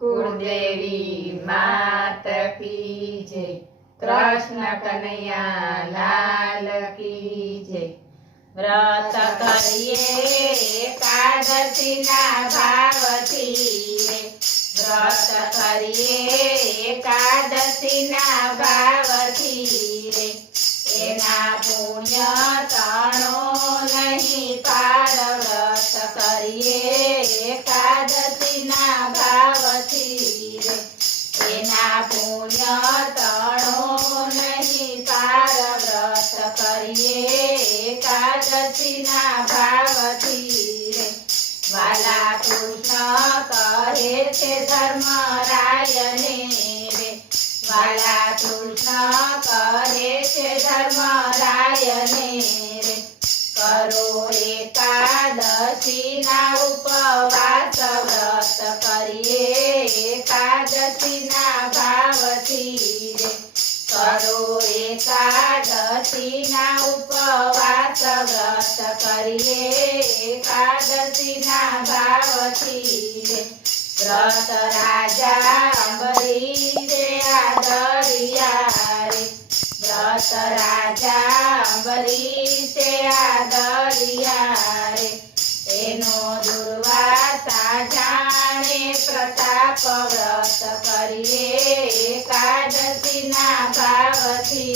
कुलदेवी मात की जय। कृष्ण कन्हैया लाल की जय। व्रत करिए एकादशी ना भावथी रे। व्रत करिए एकादशी ना भावथी रे। एना पुण्य तणो नहीं पार। व्रत करिए एकादशी ना भावथी रे। एना पुण्य तणो नहीं पार। व्रत करिए एकादशी ना भावथी रे। वाला कृष्ण कहे छे धर्मरायने रे। वाला कृष्ण कहे छे धर्मरायने रे। करो एकादशी ना उपवास। व्रत करिए एकादशी ना भावथी रे। करो एकादशी ना उपवास। व्रत करिए एकादशी ना भावथी रे। व्रत राजा अंबरीशे आदरिया रे। व्रत राजा अंबरीशे आदरिया रे। एनो दुर्वासा जाने प्रताप। व्रत करिए एकादशी ना भावथी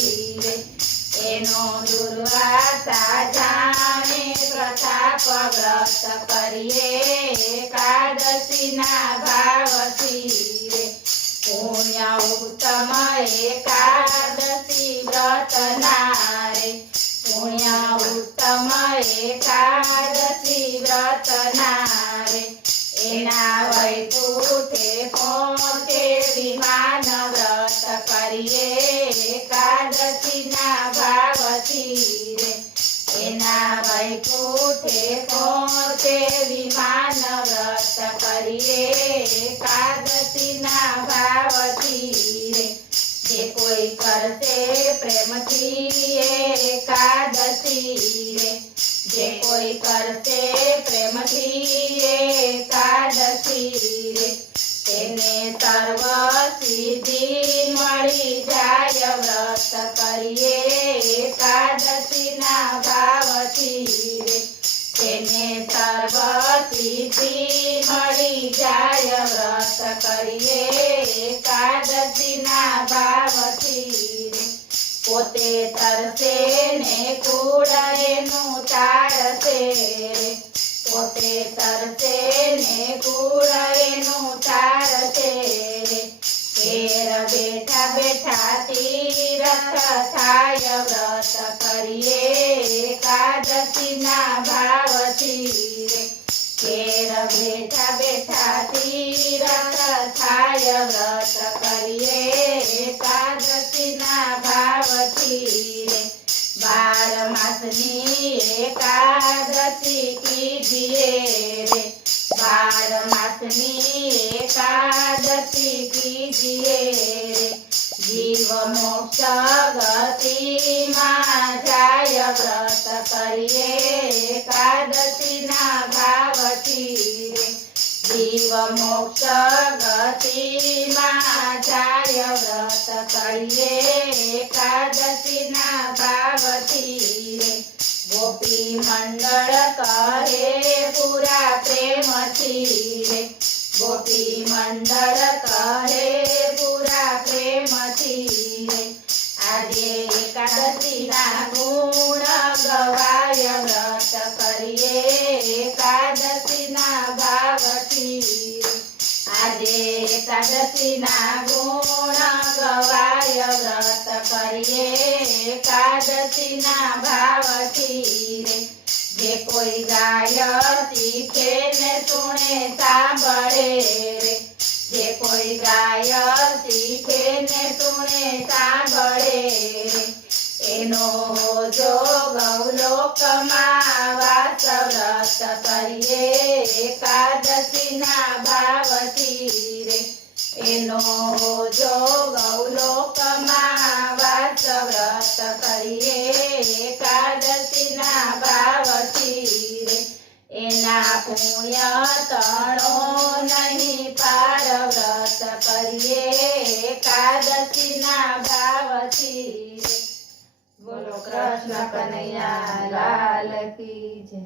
रे। एनो दुर्वासा जाने प्रताप। व्रत करिए एकादशी ना भावथी रे। पुण्य उत्तम एकादशी व्रत नारे। पुण्य उत्तम एकादशी व्रत नारे। एना वैकुंठे पहुँचे विमान। व्रत करिए एकादशी ना भावथी रे। एना वैकुंठे पहुँचे विमान। व्रत करिए एकादशी ना भावथी रे। जे कोई करते प्रेम थी एकादशी रे। जे कोई करते प्रेम थी एकादशी रे। तेने सर्व सिद्धि मळी जाय। व्रत करिए एकादशी ना भावथी रे। तेने सर्व सिद्धि मळी जाय। व्रत करिए एकादशी ना भावथी रे। पोते तरसे ने कूड़ेनु तारसे रे। पोते तरसे ने कूड़ेनु तारसे रे। घेर बेठा बेठा तीरथ थाय। व्रत करिए एकादशी ना भावथी रे। घेर बेठा बेठा तीरथ थाय। व्रत करिए एकादशी ना भावथी रे। 12 मासनी एकादशी कीजिए रे। 12 मासनी एकादशी कीजिए रे। जीव मोक्ष गति मा जाय। व्रत करिए एकादशी ना भावथी रे। जीव मोक्ष गति मा जाय। व्रत करिए एकादशी ना भावथी रे। गोपी मंडल करे पूरा प्रेम थी रे। गोपी मंडल करे पूरा प्रेम थी रे। आजे एकादशी ना गुण गवाय। व्रत करिए एकादशी ना भावथी रे। आजे एकादशी ना गुण गवाय। व्रत करिए एकादशी ना भावथी रे। जे कोई गाय सीखे ने सुने सांभळे रे। जे कोई गाय सीखे ने सुने सांभळे रे। एनो जो गौलोक मा वास। व्रत करिए एकादशी ना भावथी रे। एनो जो गौलोक मा वास। व्रत करिए एकादशी ना भावथी रे। एना पुण्य तणो नहीं पार। व्रत એકાદશીના ભાવથી રે. બોલો કૃષ્ણ કનૈયા લાલ કી જય.